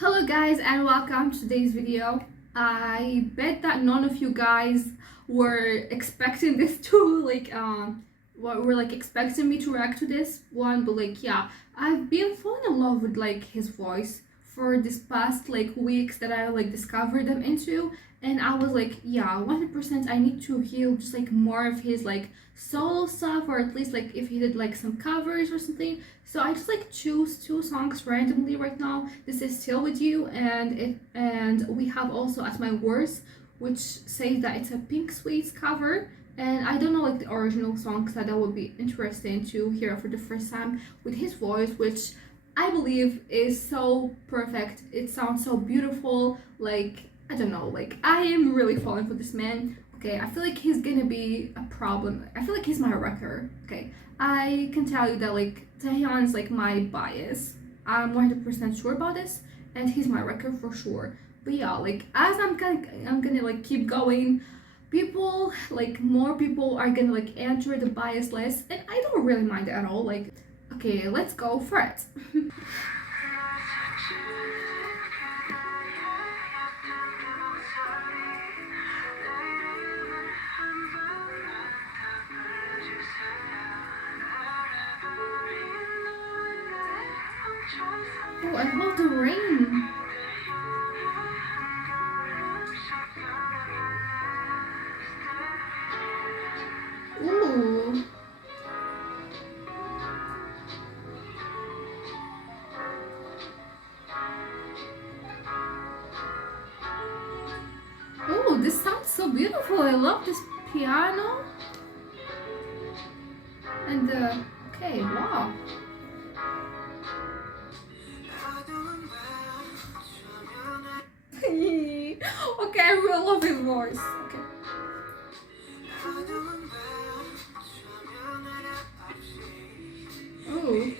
Hello guys and welcome to today's video. I bet that none of you guys were expecting this to were like expecting me to react to this one, but yeah, I've been falling in love with his voice for this past weeks that I discovered them into, and I was like, yeah, 100% I need to hear just more of his solo stuff, or at least if he did some covers or something. So I just choose two songs randomly right now. This is Still With You, and we have also At My Worst, which says that it's a Pink Sweets cover. And I don't know the original song, so that would be interesting to hear for the first time with his voice, which I believe is so perfect. It sounds so beautiful. I don't know, I am really falling for this man. Okay, I feel like he's gonna be a problem. I feel like he's my wrecker. Okay, I can tell you that Taehyun is my bias. I'm 100% sure about this, and he's my wrecker for sure. But yeah, as I'm gonna keep going, people more people are gonna enter the bias list, and I don't really mind it at all. Okay, let's go for it. Oh, I love the rain. Ooh. Oh, this sounds so beautiful. I love this piano. And okay, wow. Okay, I really love his voice. Okay. Ooh.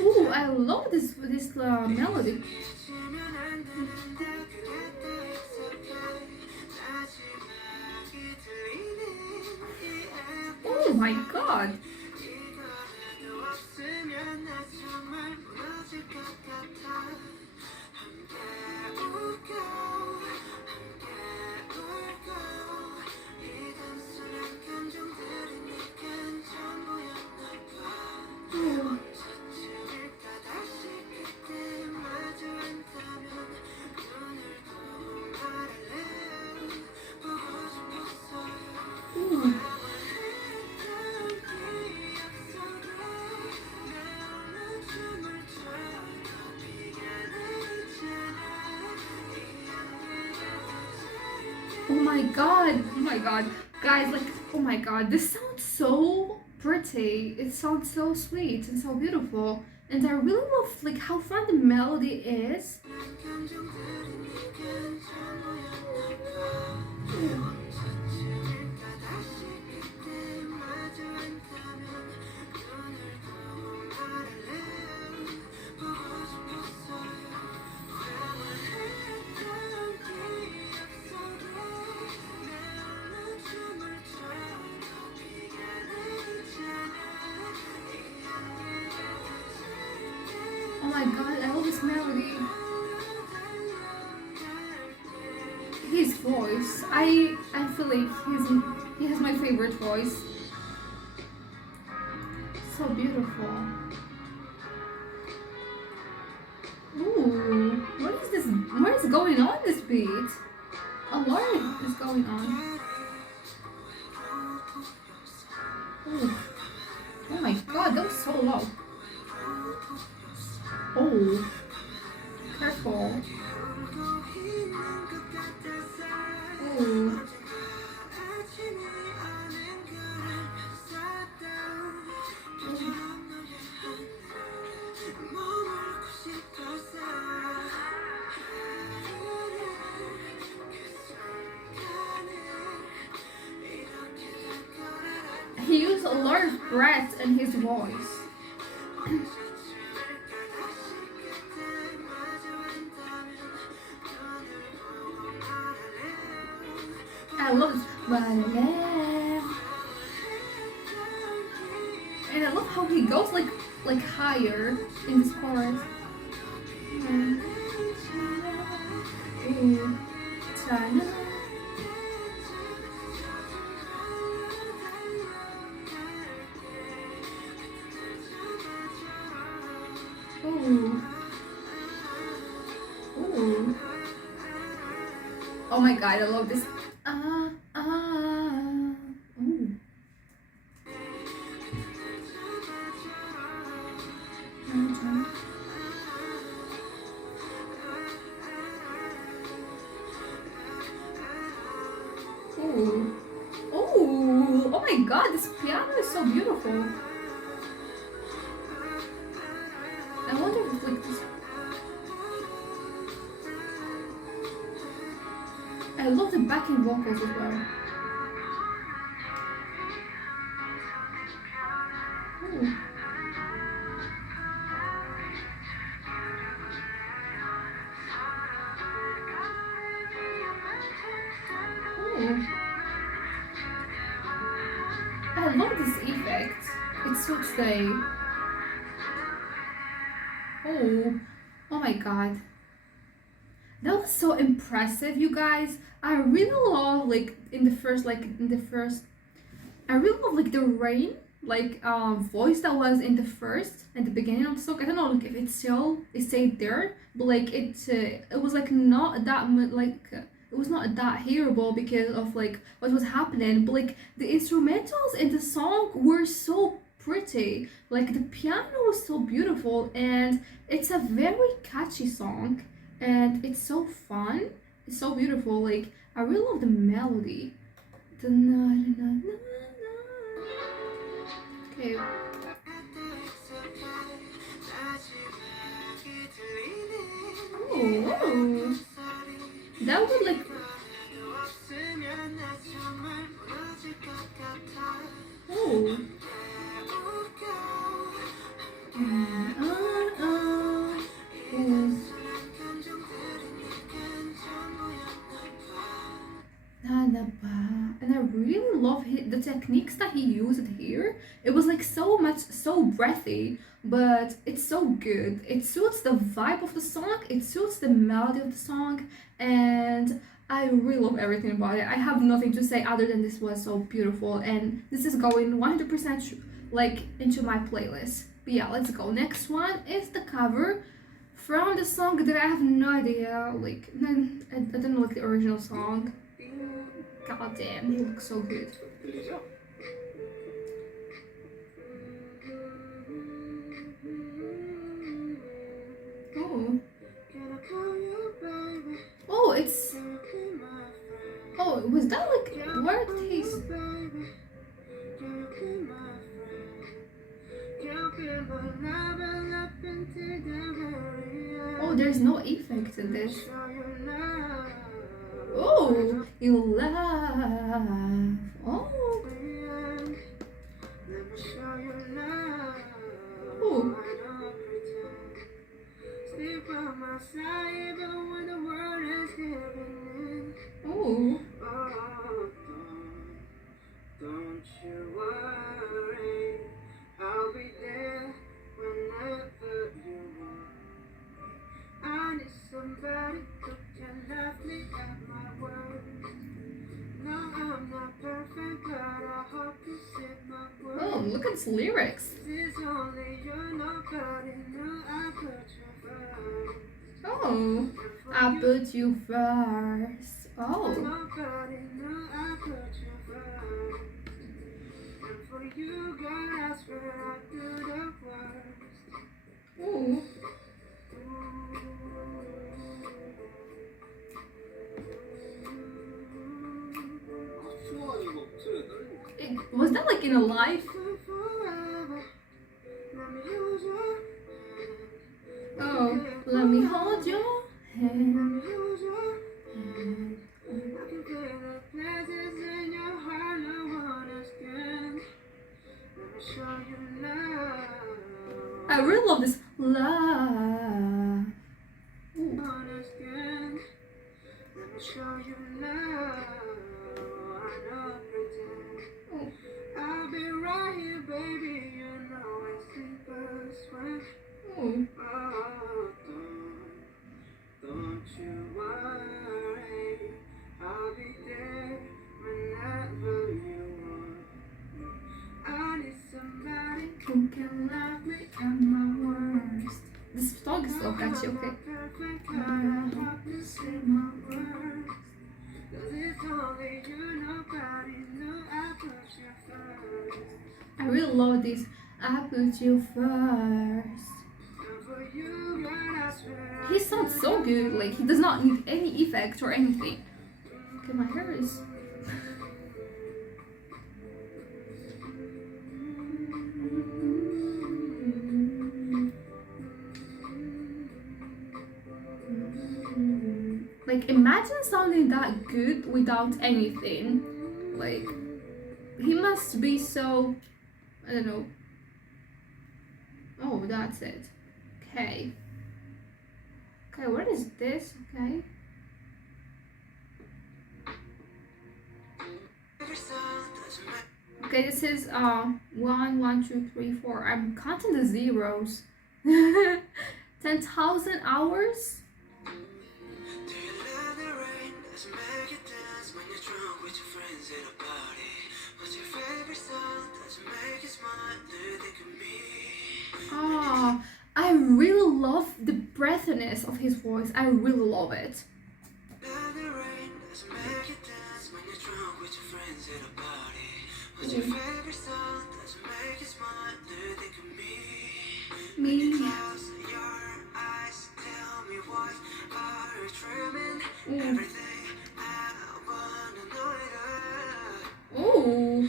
Ooh, I love this melody. Oh my god. Oh my god, guys, oh my god, this sounds so pretty. It sounds so sweet and so beautiful, and I really love how fun the melody is. Oh my god, I love this melody. His voice, I feel like he has my favorite voice. So beautiful. Ooh, what is this? What is going on this beat? A lot is going on. Ooh. Oh my god, that was so low. Oh, careful. Oh. He used a lot of breath in his voice. I love this. And I love how he goes like higher in this chorus. Ooh. Ta-na. Ooh. Ooh. Oh my god, I love this. Ooh. Ooh. Ooh. Oh my god, this piano is so beautiful. I wonder if like this. I love the backing vocals as well. Ooh. Ooh. I love this effect. It suits the. Oh. Oh my god. That was so impressive, you guys. I really love I really love like the rain voice that was in the beginning of the song. I don't know like if it's still it stayed there, but like it was like not that it was not that hearable because of like what was happening. But like the instrumentals in the song were so pretty. Like the piano was so beautiful, and it's a very catchy song, and it's so fun. It's so beautiful. Like I really love the melody. The na na na na. Okay. Oh, that would like. Oh. And I really love the techniques that he used here. It was like so breathy, but it's so good. It suits the vibe of the song, it suits the melody of the song, and I really love everything about it. I have nothing to say other than this was so beautiful, and this is going 100% like into my playlist. But yeah, let's go. Next one is the cover from the song that I have no idea, like I don't know like the original song. God damn, he looks so good. Oh. Oh, it's. Oh, was that like where did he? Oh, there's no effects in this. Oh, you laugh. Oh. Oh. Oh. Don't you worry, I'll be there whenever you want. I need somebody who can love me at my word. No, I'm not perfect, but I hope you see my word. Oh, look at his lyrics. This is only you, nobody knew I put you first. Oh, I put you first. Oh. Nobody knew I put you first. And for you, girl, I swear I do the worst. Ooh. Was that like in a live? Oh, let me hold your hand. I really love this love. Ooh. I'll be right here, baby. You know it's simple. This song is so catchy, okay? I really love this. I put you first. He sounds so good, like he does not need any effect or anything. Okay, my hair is... Like, imagine sounding that good without anything. Like, he must be so... I don't know. Oh, that's it. Okay. Okay, what is this? Okay. Okay, this is 1, 1, 2, 3, 4. I'm counting the zeros. 10,000 hours? Oh, I really love the breathiness of his voice. I really love it. Me. Ooh.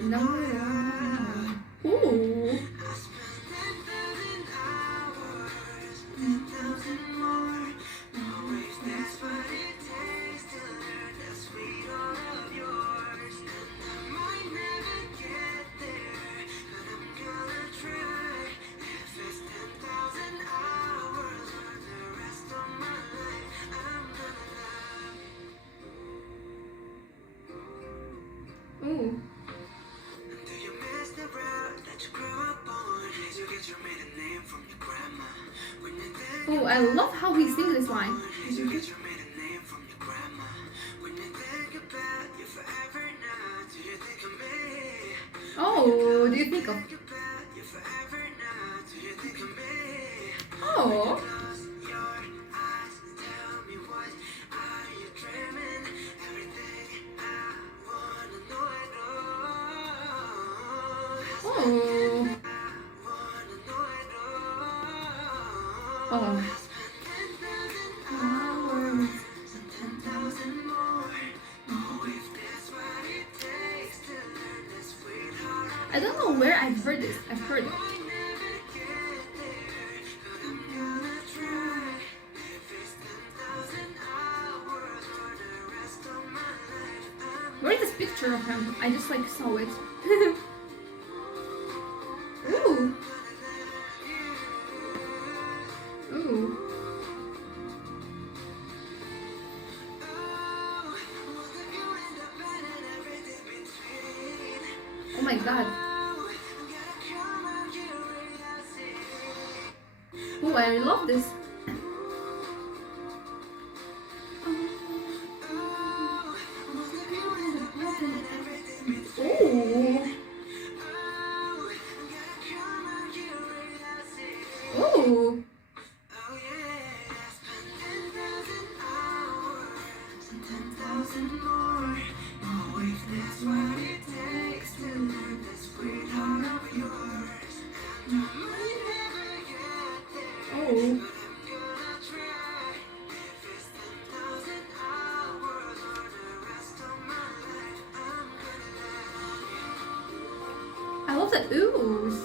No. Ooh. Ooh. Oh, I love how he sings this line. Oh, do you think of... Oh. Oh. Oh. I don't know where I've heard this. I've heard it. Where is this picture of him? I just like saw it. Ooh. Ooh. Oh my god. Oh, I love this. Oh. Oh. Oh. I love the oohs.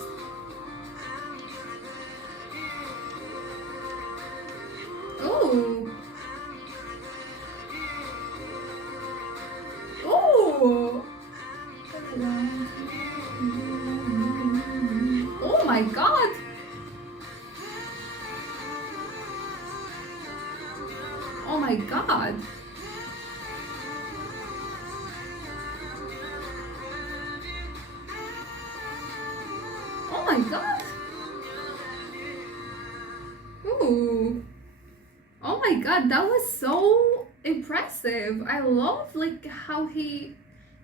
Oh. Oh. Oh my god. Oh my god. Oh my god. Ooh. Oh my god, that was so impressive. I love like how he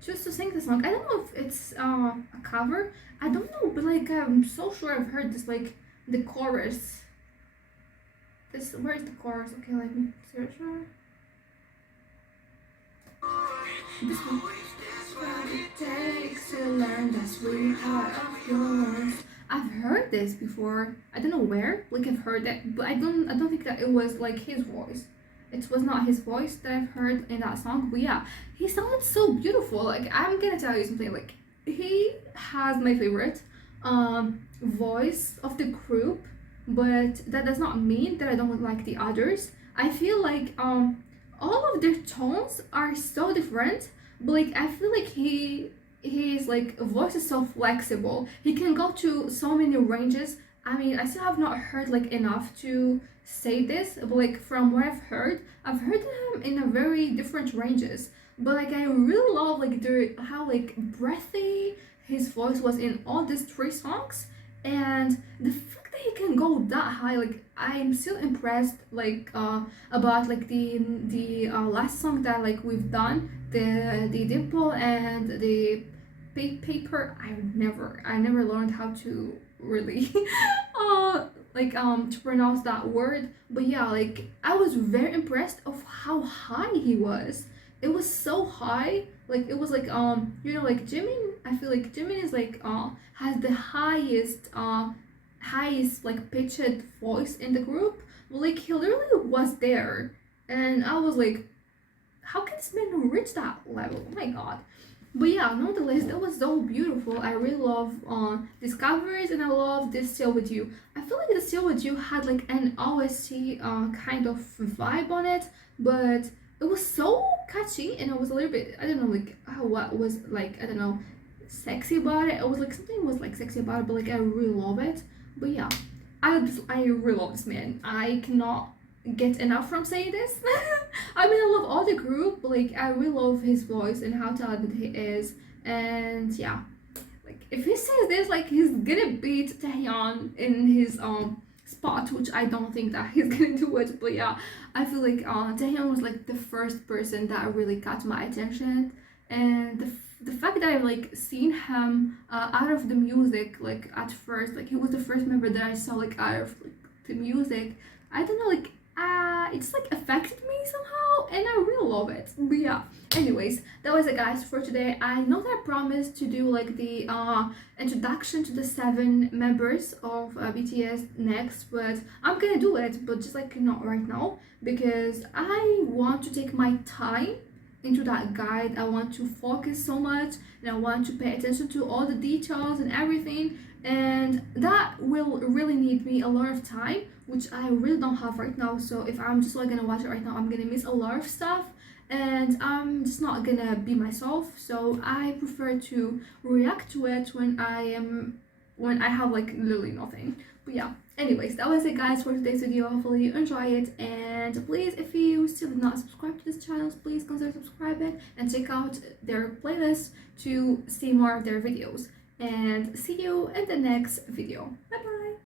just to sing the song. I don't know if it's a cover. I don't know, but like I'm so sure I've heard this, like the chorus. This, where is the chorus? Okay, let me search her. This one. What it takes to learn that sweetheart of yours. I've heard this before. I don't know where. Like I've heard it, but I don't think that it was like his voice. It was not his voice that I've heard in that song. But yeah, he sounded so beautiful. Like I'm gonna tell you something. Like he has my favorite voice of the group, but that does not mean that I don't like the others. I feel like all of their tones are so different, but like I feel like his like voice is so flexible. He can go to so many ranges. I mean, I still have not heard like enough to say this, but like from what I've heard him in a very different ranges. But like I really love like the how like breathy his voice was in all these three songs, and the fact that he can go that high, like I'm still impressed like about like the last song that like we've done, the dimple and the paper. I never learned how to really to pronounce that word, but yeah, like I was very impressed of how high he was. It was so high, like it was like like Jimin. I feel like Jimin is like has the highest like pitched voice in the group, but like he literally was there, and I was like, how can this man reach that level? Oh my god. But yeah, nonetheless, that was so beautiful. I really love these covers, and I love this Still With You. I feel like the Still With You had like an OST kind of vibe on it, but it was so catchy, and it was a little bit, I don't know, like what was like, I don't know, sexy about it. It was like something was like sexy about it, but like I really love it. But yeah, I really love this man. I cannot get enough from saying this. I mean, I love all the group, but like I really love his voice and how talented he is. And yeah, like if he says this, like he's gonna beat Taehyun in his spot, which I don't think that he's gonna do it. But yeah, I feel like Taehyun was like the first person that really caught my attention, and the fact that I've like seen him out of the music, like at first, like he was the first member that I saw like out of like the music. I don't know, like it's like affected me somehow, and I really love it. But yeah, anyways, that was it guys for today. I know that I promised to do like the introduction to the 7 members of BTS next, but I'm gonna do it, but just like not right now, because I want to take my time into that guide. I want to focus so much, and I want to pay attention to all the details and everything, and that will really need me a lot of time, which I really don't have right now. So if I'm just like gonna watch it right now, I'm gonna miss a lot of stuff, and I'm just not gonna be myself. So I prefer to react to it when I have like literally nothing. But yeah, anyways, that was it guys for today's video. Hopefully you enjoy it, and please, if you still did not subscribe to this channel, please consider subscribing and check out their playlist to see more of their videos, and see you in the next video. Bye bye.